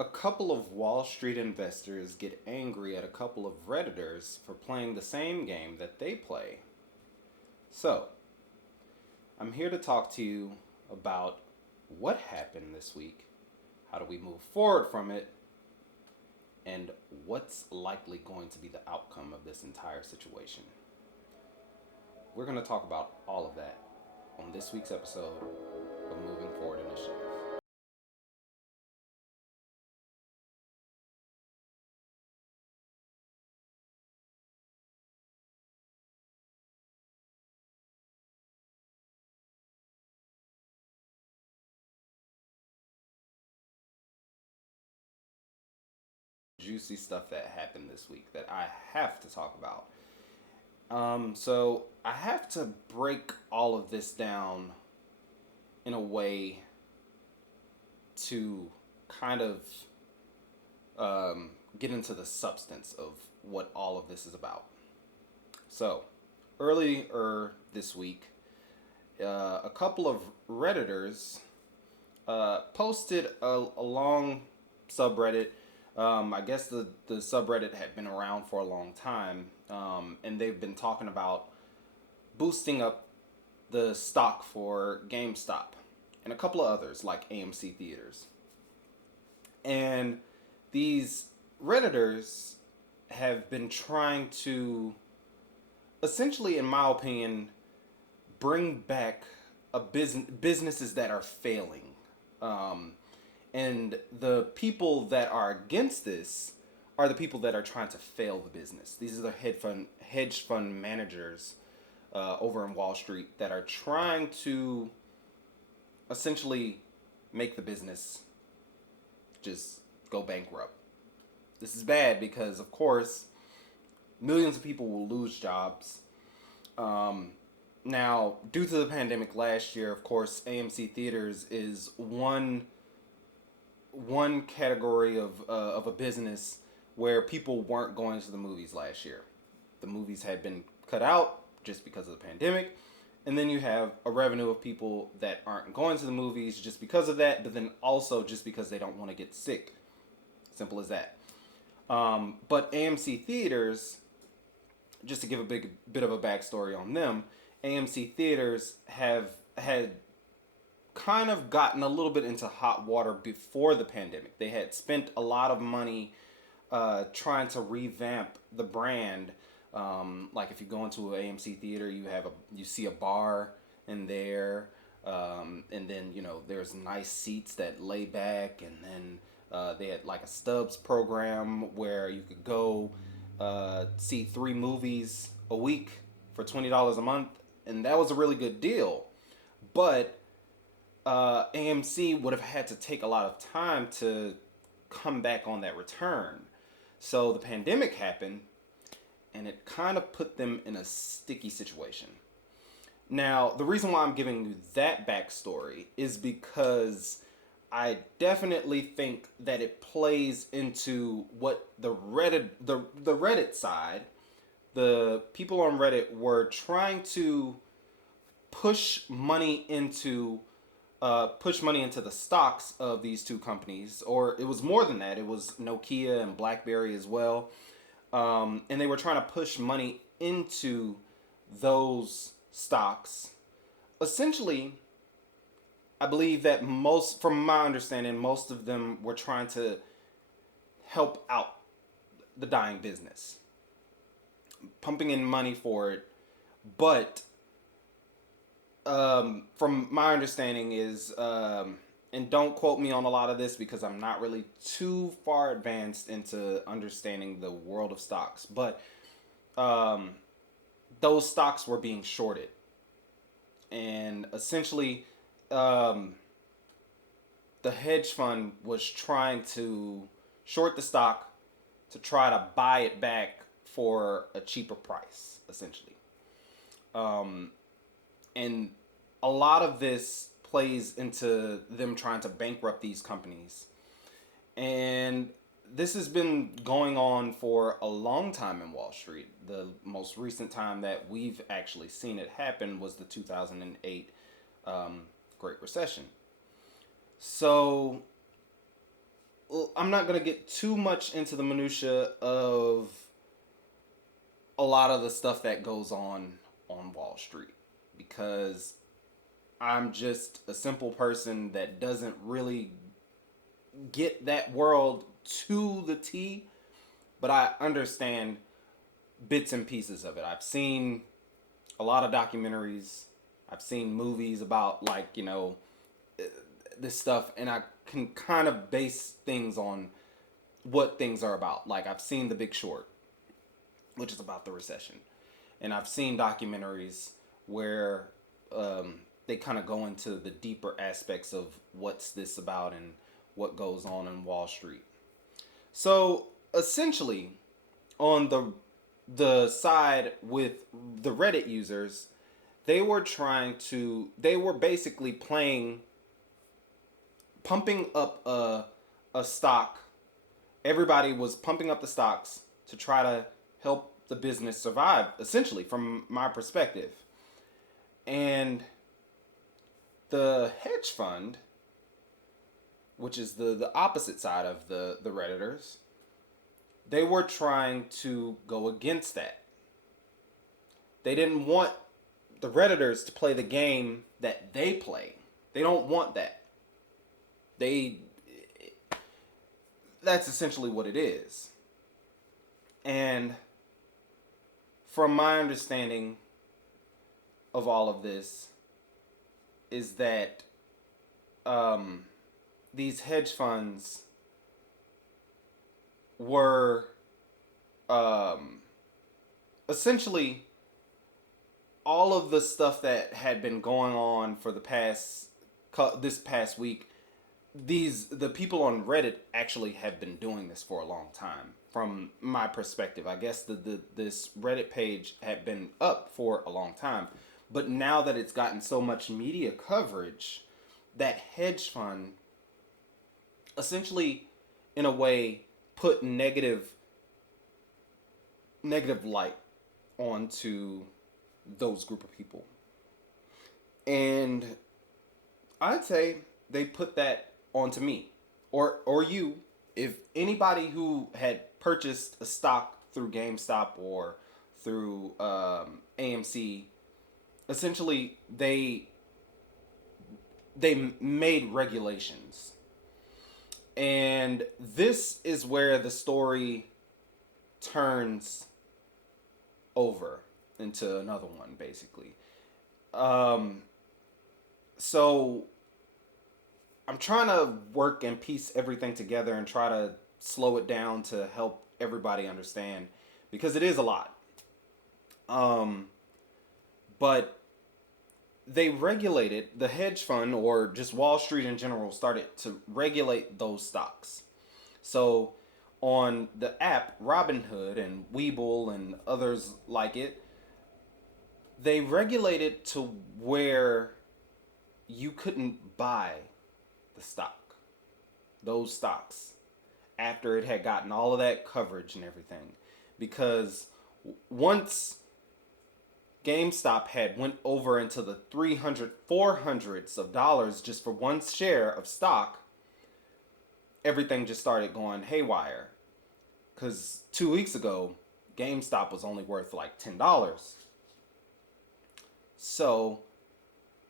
A couple of Wall Street investors get angry at a couple of Redditors for playing the same game that they play. So, I'm here to talk to you about what happened this week, how do we move forward from it, and what's likely going to be the outcome of this entire situation. We're going to talk about all of that on this week's episode of Moving Forward Initiative. Juicy stuff that happened this week that I have to talk about. So I have to break all of this down in a way to kind of get into the substance of what all of this is about. So, earlier this week, a couple of Redditors posted a long subreddit. I guess the subreddit had been around for a long time, and they've been talking about boosting up the stock for Gamestop and a couple of others like AMC Theaters. And these Redditors have been trying to essentially, in my opinion, bring back businesses that are failing. And the people that are against this are the people that are trying to fail the business. These are the hedge fund managers over in Wall Street that are trying to essentially make the business just go bankrupt. This is bad because, of course, millions of people will lose jobs. Now, due to the pandemic last year, of course, AMC Theaters is one category of a business where people weren't going to the movies last year. The movies had been cut out just because of the pandemic. And then you have a revenue of people that aren't going to the movies just because of that, but then also just because they don't want to get sick. Simple as that. But AMC Theaters, just to give a bit of a backstory on them, AMC Theaters have had kind of gotten a little bit into hot water before the pandemic. They had spent a lot of money trying to revamp the brand. Like if you go into an AMC theater, you see a bar in there, and then there's nice seats that lay back, and then they had like a Stubs program where you could go see 3 movies a week for $20 a month, and that was a really good deal. But AMC would have had to take a lot of time to come back on that return. So the pandemic happened, and it kind of put them in a sticky situation. Now, the reason why I'm giving you that backstory is because I definitely think that it plays into what the Reddit side, the people on Reddit were trying to push money into the stocks of these two companies, or it was more than that. It was Nokia and BlackBerry as well, and they were trying to push money into those stocks. Essentially, I believe that from my understanding, most of them were trying to help out the dying business, pumping in money for it, but from my understanding is, and don't quote me on a lot of this because I'm not really too far advanced into understanding the world of stocks, but those stocks were being shorted. And essentially, the hedge fund was trying to short the stock to try to buy it back for a cheaper price, essentially. And a lot of this plays into them trying to bankrupt these companies. And this has been going on for a long time in Wall Street. The most recent time that we've actually seen it happen was the 2008 Great Recession. So I'm not gonna get too much into the minutia of a lot of the stuff that goes on Wall Street, because I'm just a simple person that doesn't really get that world to the T, but I understand bits and pieces of it. I've seen a lot of documentaries. I've seen movies about, like, this stuff, and I can kind of base things on what things are about. Like, I've seen The Big Short, which is about the recession, and I've seen documentaries where they kind of go into the deeper aspects of what's this about and what goes on in Wall Street. So essentially, on the side with the Reddit users, they were basically pumping up a stock. Everybody was pumping up the stocks to try to help the business survive, essentially, from my perspective. And the hedge fund, which is the opposite side of the Redditors, they were trying to go against that. They didn't want the Redditors to play the game that they play. They don't want that. That's essentially what it is. And from my understanding of all of this is that these hedge funds were essentially all of the stuff that had been going on for this past week. The people on Reddit actually have been doing this for a long time. From my perspective, I guess this Reddit page had been up for a long time, but now that it's gotten so much media coverage, that hedge fund essentially, in a way, put negative light onto those group of people. And I'd say they put that onto me or you. If anybody who had purchased a stock through GameStop or through AMC, essentially they made regulations. And this is where the story turns over into another one, basically. So I'm trying to work and piece everything together and try to slow it down to help everybody understand, because it is a lot. But they regulated the hedge fund, or just Wall Street in general, started to regulate those stocks. So on the app Robinhood and Webull and others like it, they regulated to where you couldn't buy those stocks, after it had gotten all of that coverage and everything. Because once GameStop had went over into the 400s of dollars just for one share of stock, everything just started going haywire. Because 2 weeks ago, GameStop was only worth like $10. So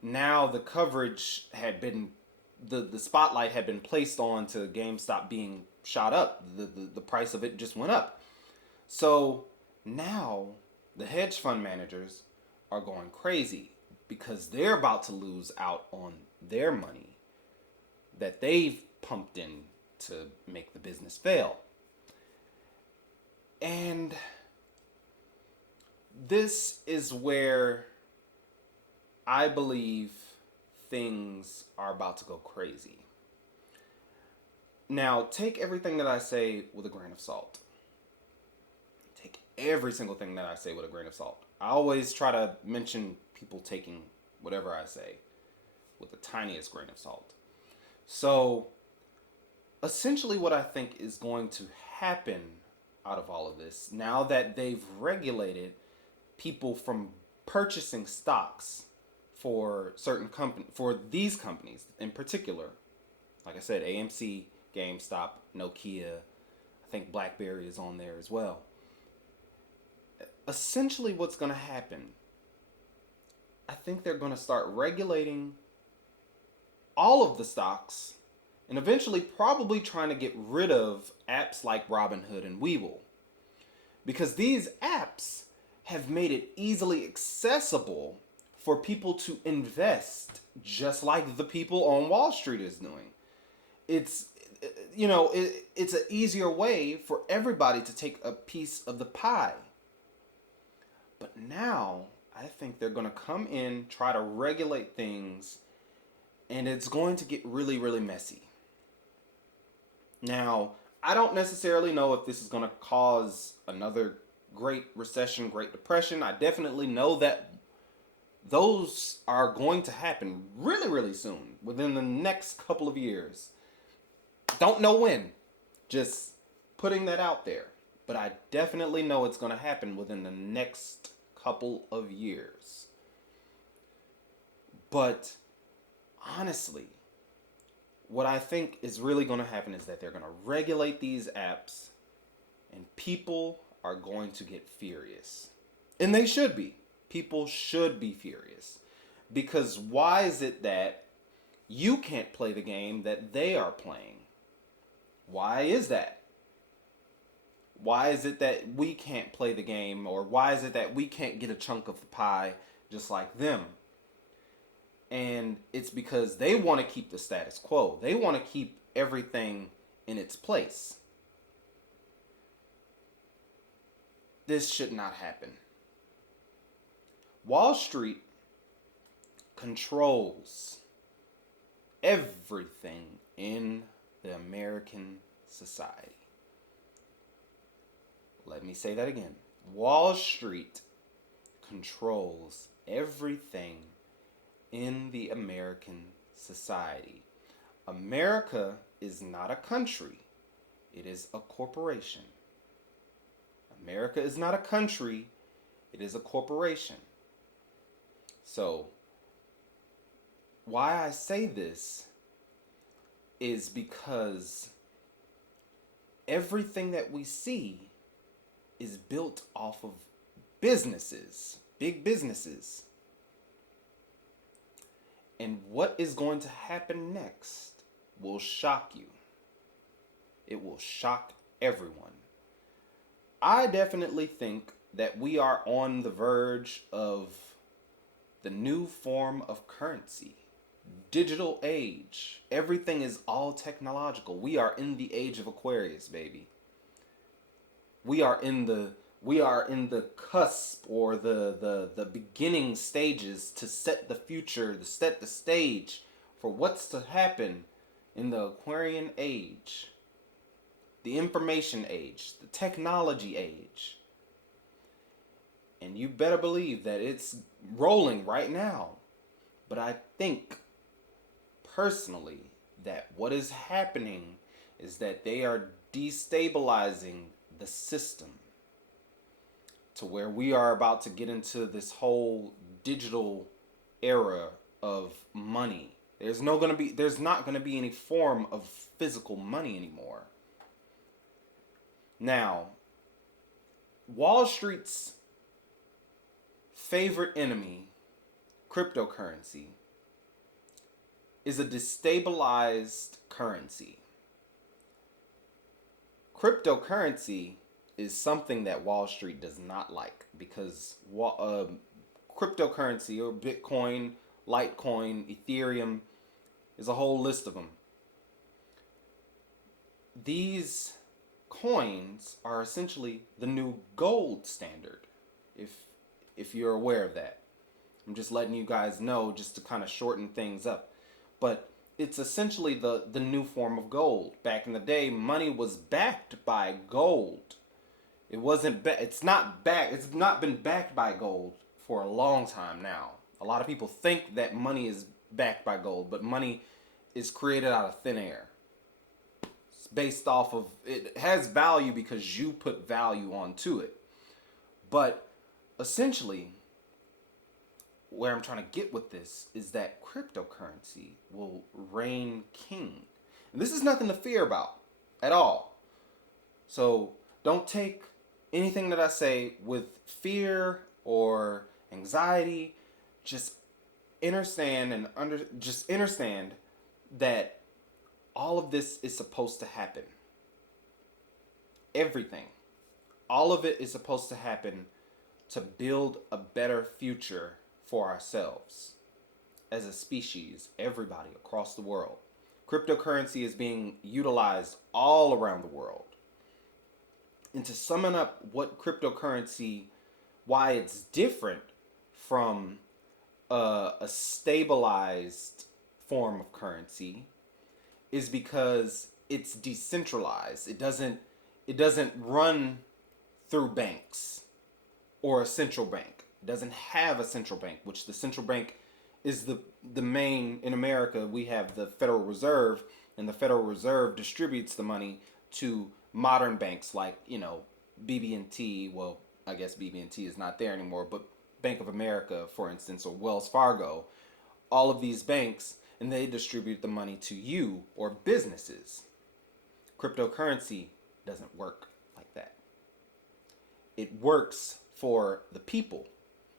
now the coverage had been, the spotlight had been placed on to GameStop being shot up. The price of it just went up. So now the hedge fund managers are going crazy, because they're about to lose out on their money that they've pumped in to make the business fail. And this is where I believe things are about to go crazy. Now, take everything that I say with a grain of salt. Take every single thing that I say with a grain of salt. I always try to mention people taking whatever I say with the tiniest grain of salt. So, essentially what I think is going to happen out of all of this, now that they've regulated people from purchasing stocks for certain for these companies in particular, like I said, AMC, GameStop, Nokia. I think BlackBerry is on there as well. Essentially, what's going to happen, I think they're going to start regulating all of the stocks and eventually probably trying to get rid of apps like Robinhood and Webull. Because these apps have made it easily accessible for people to invest just like the people on Wall Street is doing. It's it's an easier way for everybody to take a piece of the pie. But now I think they're going to come in, try to regulate things, and it's going to get really, really messy. Now, I don't necessarily know if this is going to cause another Great Recession, Great Depression. I definitely know that those are going to happen really, really soon, within the next couple of years. Don't know when. Just putting that out there. But I definitely know it's going to happen within the next couple of years. But honestly, what I think is really going to happen is that they're going to regulate these apps and people are going to get furious. And they should be. People should be furious. Because why is it that you can't play the game that they are playing? Why is that? Why is it that we can't play the game, or why is it that we can't get a chunk of the pie just like them? And it's because they want to keep the status quo. They want to keep everything in its place. This should not happen. Wall Street controls everything in the American society. Let me say that again. Wall Street controls everything in the American society. America is not a country. It is a corporation. America is not a country. It is a corporation. So, why I say this is because everything that we see is built off of businesses, big businesses. And what is going to happen next will shock you. It will shock everyone. I definitely think that we are on the verge of the new form of currency. Digital age. Everything is all technological. We are in the age of Aquarius, baby. We are in the cusp, or the beginning stages to set the future, to set the stage for what's to happen in the Aquarian age, the information age, the technology age. And you better believe that it's rolling right now. But I think personally that what is happening is that they are destabilizing the system to where we are about to get into this whole digital era of money. There's not going to be any form of physical money anymore. Now, Wall Street's favorite enemy, cryptocurrency, is a destabilized currency. Cryptocurrency is something that Wall Street does not like, because cryptocurrency, or Bitcoin, Litecoin, Ethereum, is a whole list of them. These coins are essentially the new gold standard, if you're aware of that. I'm just letting you guys know, just to kind of shorten things up. But it's essentially the new form of gold. Back in the day, money was backed by gold. It's not been backed by gold for a long time now. A lot of people think that money is backed by gold, but money is created out of thin air. It's based off of, it has value because you put value onto it. But essentially, where I'm trying to get with this is that cryptocurrency will reign king. And this is nothing to fear about at all. So don't take anything that I say with fear or anxiety. Just understand that all of this is supposed to happen. Everything. All of it is supposed to happen to build a better future for ourselves as a species, everybody across the world. Cryptocurrency is being utilized all around the world. And to sum up what cryptocurrency, why it's different from a stabilized form of currency, is because it's decentralized. It doesn't run through banks or a central bank. It doesn't have a central bank, which the central bank is the main. In America, we have the Federal Reserve, and the Federal Reserve distributes the money to modern banks like, BB&T. Well, I guess BB&T is not there anymore, but Bank of America, for instance, or Wells Fargo, all of these banks, and they distribute the money to you or businesses. Cryptocurrency doesn't work like that. It works for the people.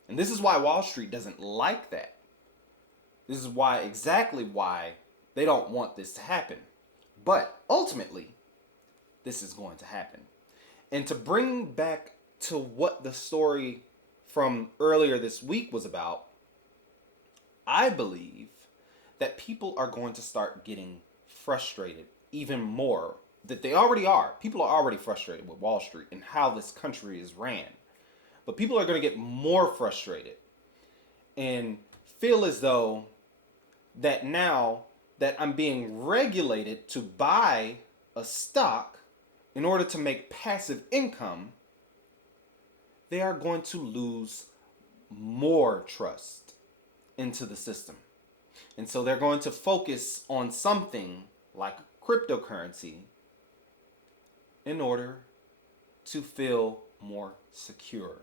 And this is why Wall Street doesn't like that. This is exactly why they don't want this to happen. But ultimately, this is going to happen. And to bring back to what the story from earlier this week was about, I believe that people are going to start getting frustrated even more. That they already are. People are already frustrated with Wall Street and how this country is ran. But people are going to get more frustrated and feel as though that now that I'm being regulated to buy a stock in order to make passive income, they are going to lose more trust into the system. And so they're going to focus on something like cryptocurrency in order to feel more secure.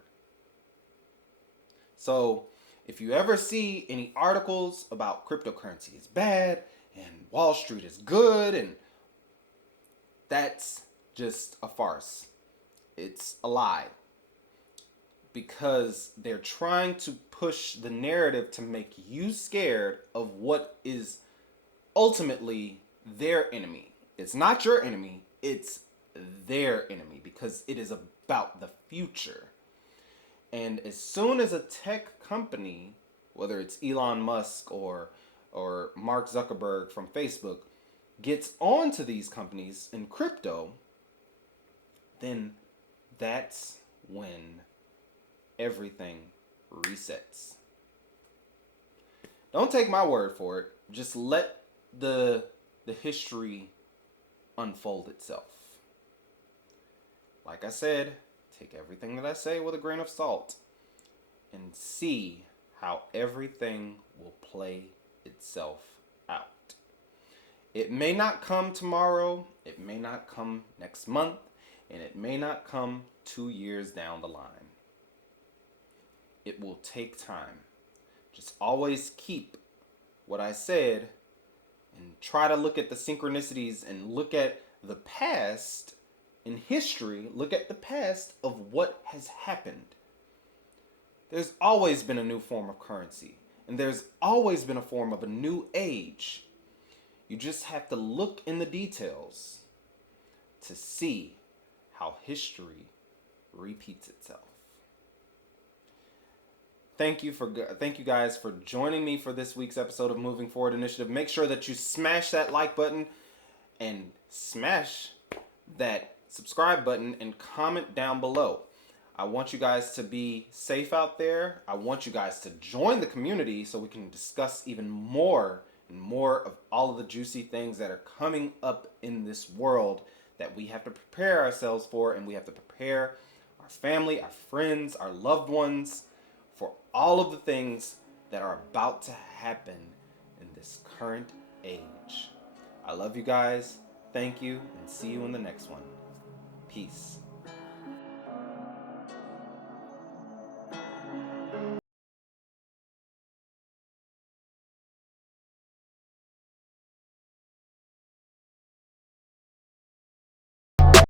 So if you ever see any articles about cryptocurrency is bad and Wall Street is good, and that's just a farce. It's a lie. Because they're trying to push the narrative to make you scared of what is ultimately their enemy. It's not your enemy, it's their enemy, because it is about the future. And as soon as a tech company, whether it's Elon Musk or Mark Zuckerberg from Facebook, gets onto these companies in crypto, then that's when everything resets. Don't take my word for it. Just let the history unfold itself. Like I said, take everything that I say with a grain of salt and see how everything will play itself out. It may not come tomorrow, it may not come next month, and it may not come 2 years down the line. It will take time. Just always keep what I said and try to look at the synchronicities and look at the past in history. Look at the past of what has happened. There's always been a new form of currency, and there's always been a form of a new age. You just have to look in the details to see how history repeats itself. Thank you guys for joining me for this week's episode of Moving Forward Initiative. Make sure that you smash that like button and smash that subscribe button and comment down below. I want you guys to be safe out there. I want you guys to join the community so we can discuss even more and more of all of the juicy things that are coming up in this world that we have to prepare ourselves for, and we have to prepare our family, our friends, our loved ones for all of the things that are about to happen in this current age. I love you guys. Thank you, and see you in the next one. Peace.